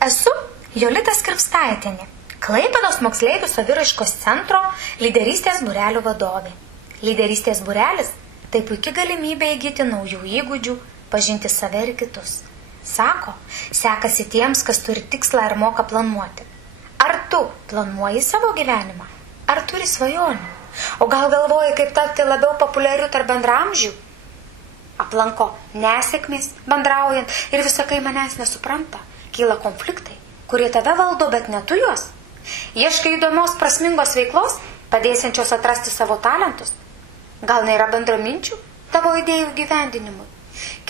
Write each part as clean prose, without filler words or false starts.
Esu Jolita Skirpstaitienė, Klaipėdos moksleivių saviraiškos centro lyderystės būrelių vadovė. Lyderystės būrelis – tai puikia galimybė įgyti naujų įgūdžių, pažinti save ir kitus. Sako, sekasi tiems, kas turi tikslą ir moka planuoti. Ar tu planuoji savo gyvenimą? Ar turi svajonių? O gal galvoji, kaip tapti labiau populiariu tarp bendramžių? Aplanko nesėkmės, bendraujant ir visakai manęs nesupranta. Kyla konfliktai, kurie tave valdo, bet ne tu juos. Ieškai įdomios, prasmingos veiklos, padėsiančios atrasti savo talentus. Gal nėra bendraminčių tavo idėjų gyvendinimui?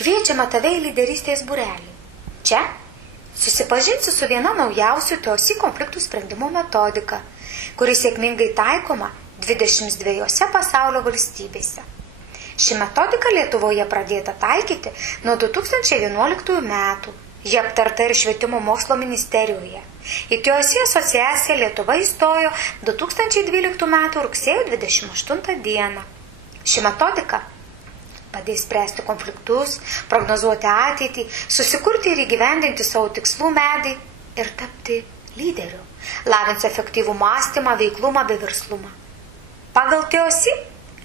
Kviečiama tave į lyderystės būrelį. Čia susipažinsi su viena naujausių TOC konfliktų sprendimo metodika, kuri sėkmingai taikoma 22 pasaulio valstybėse. Ši metodika Lietuvoje pradėta taikyti nuo 2011 metų. Ji aptarta ir Švietimo mokslo ministerijoje. Į TOC asociaciją Lietuva įstojo 2012 metų rugsėjo 28 dieną. Ši metodika padės spręsti konfliktus, prognozuoti ateitį, susikurti ir įgyvendinti savo tikslų medį ir tapti lyderiu. Lavins efektyvų mąstymą, veiklumą bei verslumą. Pagal TOC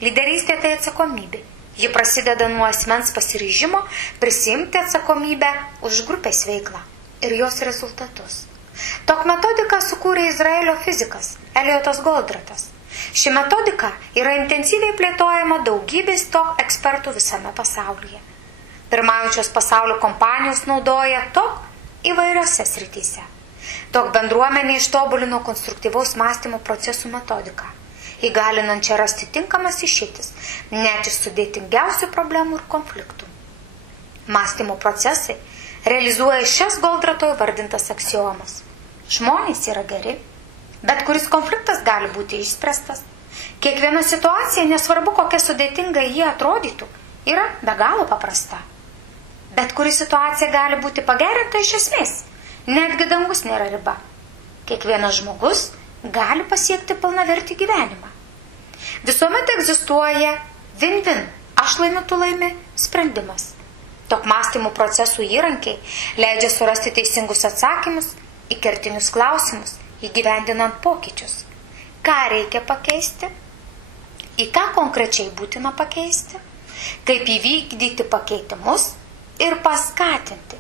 lyderystė tai atsakomybė. Ji prasideda nuo asmens pasiryžimo prisiimti atsakomybę už grupės veiklą ir jos rezultatus. Tok metodiką sukūrė Izraelio fizikas Eliotas Goldratas. Ši metodika yra intensyviai plėtojama daugybės tok ekspertų visame pasaulyje. Pirmaujančios pasaulio kompanijos naudoja tok įvairiose srityse. Tok bendruomenė ištobulino konstruktyvaus mąstymo procesų metodiką, įgalinančią rasti tinkamas išeitis, net iš sudėtingiausių problemų ir konfliktų. Mąstymo procesai realizuoja šias Goldrato įvardintas aksiomas. Žmonės yra geri, bet kuris konfliktas gali būti išspręstas. Kiekviena situacija, nesvarbu kokia sudėtinga jie atrodytų, yra be galo paprasta. Bet kuri situacija gali būti pagerinta iš esmės, netgi dangus nėra riba. Kiekvienas žmogus gali pasiekti pilnavertį gyvenimą. Visuomet egzistuoja win-win, aš laimiu, tu laimi sprendimas. Tok mąstymų procesų įrankiai leidžia surasti teisingus atsakymus į kertinius klausimus, įgyvendinant pokyčius. Ką reikia pakeisti? Į ką konkrečiai būtina pakeisti? Kaip įvykdyti pakeitimus ir paskatinti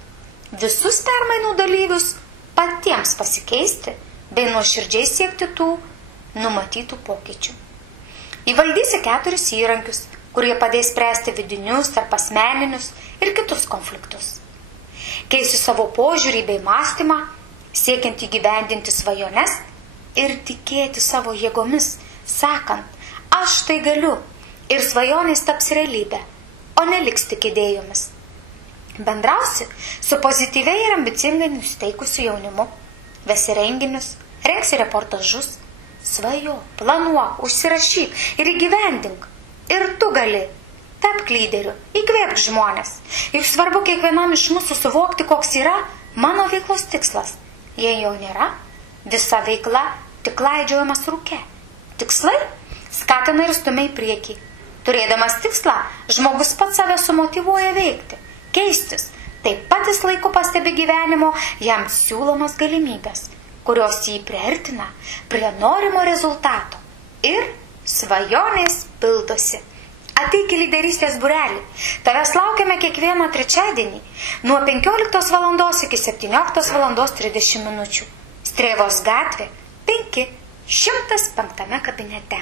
visus permainų dalyvius patiems pasikeisti bei nuoširdžiai siekti tų numatytų pokyčių. Įvaldysi 4 įrankius, kurie padės spręsti vidinius, tarpasmeninius ir kitus konfliktus. Keisi savo požiūrį bei mąstymą, siekiant įgyvendinti svajones ir tikėti savo jėgomis, sakant, aš tai galiu ir svajonės taps realybė, o neliks tik idėjomis. Bendrausi su pozityviai ir ambicingai nusiteikusiu jaunimu, vesi renginius, rengsi reportažus, svajo, planuok, užsirašyk ir įgyvendink. Ir tu gali. Tapk lyderiu, įkvėpk žmonės. Juk svarbu kiekvienam iš mūsų suvokti, koks yra mano veiklos tikslas. Jei jau nėra, visa veikla tik klaidžiojimas rūke. Tikslai skatina ir stumia į priekį. Turėdamas tikslą, žmogus pats save sumotyvuoja veikti, keistis. Taip pat jis laiku pastebi gyvenimo jam siūlomas galimybės, kurios jį priartina prie norimo rezultato ir svajonės pildosi. Ateik į lyderystės būrelį. Tavęs laukiame kiekvieną trečiadienį nuo 15 val. Iki 17 val. 30 min. Strėvos gatvė 5, 105 kabinete.